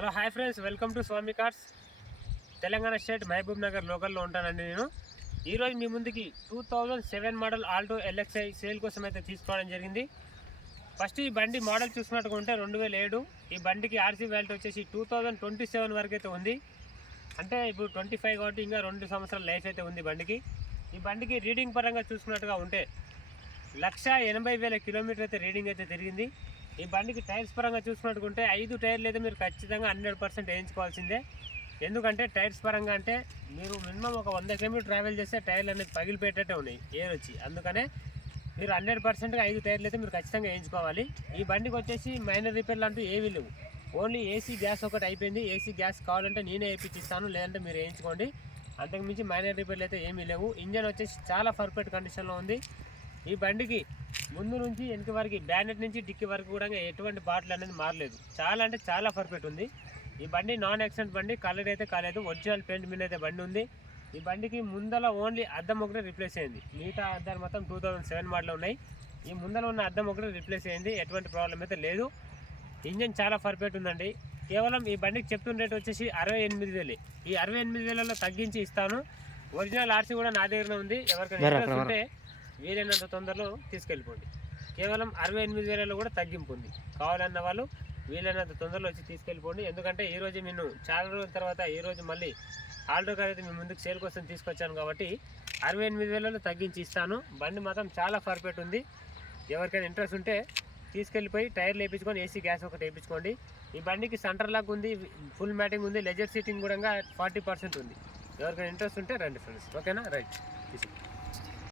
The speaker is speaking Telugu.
Hello hi friends, welcome to Swami cars. Telangana state Mahabubnagar లోకల్లో ఉంటానండి నేను. ఈరోజు మీ ముందుకి 2007 మోడల్ ఆల్టో ఎల్ఎక్స్ఐ సేల్ కోసం అయితే తీసుకోవడం జరిగింది. ఫస్ట్ ఈ బండి మోడల్ చూసినట్టుగా ఉంటే 2007. ఈ బండికి ఆర్సీ వ్యాలిటీ వచ్చేసి 2027 వరకు అయితే ఉంది. అంటే ఇప్పుడు 25 కాబట్టి ఇంకా 2 సంవత్సరాల లైఫ్ అయితే ఉంది బండికి. ఈ బండికి రీడింగ్ పరంగా చూసుకున్నట్టుగా ఉంటే 1,80,000 కిలోమీటర్ అయితే రీడింగ్ అయితే తిరిగింది. ఈ బండికి టైర్స్ పరంగా చూసుకున్నట్టుకుంటే 5 టైర్లు అయితే మీరు ఖచ్చితంగా 100% వేయించుకోవాల్సిందే. ఎందుకంటే టైర్స్ పరంగా అంటే మీరు మినిమం ఒక 100 కిలోమీటర్ ట్రావెల్ చేస్తే టైర్లు అనేది పగిలిపెట్టేటే ఉన్నాయి ఎయిర్ వచ్చి. అందుకనే మీరు 100%గా 5 టైర్లు అయితే మీరు ఖచ్చితంగా వేయించుకోవాలి. ఈ బండికి వచ్చేసి మైనర్ రిపేర్లు అంటూ ఏవీ లేవు. ఓన్లీ ఏసీ గ్యాస్ ఒకటి అయిపోయింది. ఏసీ గ్యాస్ కావాలంటే నేనే వేయించిస్తాను, లేదంటే మీరు వేయించుకోండి. అంతకుమించి మైనర్ రిపేర్లు అయితే ఏమీ లేవు. ఇంజన్ వచ్చేసి చాలా పర్ఫెక్ట్ కండిషన్లో ఉంది. ఈ బండికి ముందు నుంచి వెనక వరకు బ్యానెట్ నుంచి డిక్కి వరకు కూడా ఎటువంటి బాటిల్ అనేది మారలేదు. చాలా అంటే చాలా పర్ఫెక్ట్ ఉంది. ఈ బండి నాన్ యాక్సిడెంట్ బండి, కలర్ అయితే కాలేదు, ఒరిజినల్ పెయింట్ మీద అయితే బండి ఉంది. ఈ బండికి ముందల ఓన్లీ అద్దం ఒకటే రిప్లేస్ అయింది. మిగతా అద్దాలు మొత్తం 2007 మోడల్ ఉన్నాయి. ఈ ముందర ఉన్న అద్దం ఒకటే రిప్లేస్ అయింది. ఎటువంటి ప్రాబ్లం అయితే లేదు. ఇంజన్ చాలా పర్ఫెక్ట్ ఉందండి. కేవలం ఈ బండికి చెప్తున్న రేట్ వచ్చేసి 68,000. ఈ 68,000లో తగ్గించి ఇస్తాను. ఒరిజినల్ ఆర్సీ కూడా నా దగ్గరనే ఉంది. ఎవరికైనా ఉంటే వీలైనంత తొందరలో తీసుకెళ్ళిపోండి. కేవలం 68,000లో కూడా తగ్గింపు ఉంది. కావాలన్న వాళ్ళు వీలైనంత తొందరలో వచ్చి తీసుకెళ్ళిపోండి. ఎందుకంటే ఈరోజు నేను చాలా రోజుల తర్వాత ఈరోజు మళ్ళీ ఆల్టో కార్ అయితే మీ ముందుకు సేల్ కోసం తీసుకొచ్చాను కాబట్టి 68,000లో తగ్గించి ఇస్తాను. బండి మాత్రం చాలా పర్ఫెక్ట్ ఉంది. ఎవరికైనా ఇంట్రెస్ట్ ఉంటే తీసుకెళ్ళిపోయి టైర్లు వేయించుకొని ఏసీ గ్యాస్ ఒకటి వేయించుకోండి. ఈ బండికి సెంటర్ లాక్ ఉంది, ఫుల్ మ్యాటింగ్ ఉంది, లెజర్ సీటింగ్ కూడా 40% ఉంది. ఎవరికైనా ఇంట్రెస్ట్ ఉంటే రండి ఫ్రెండ్స్. ఓకేనా? రైట్.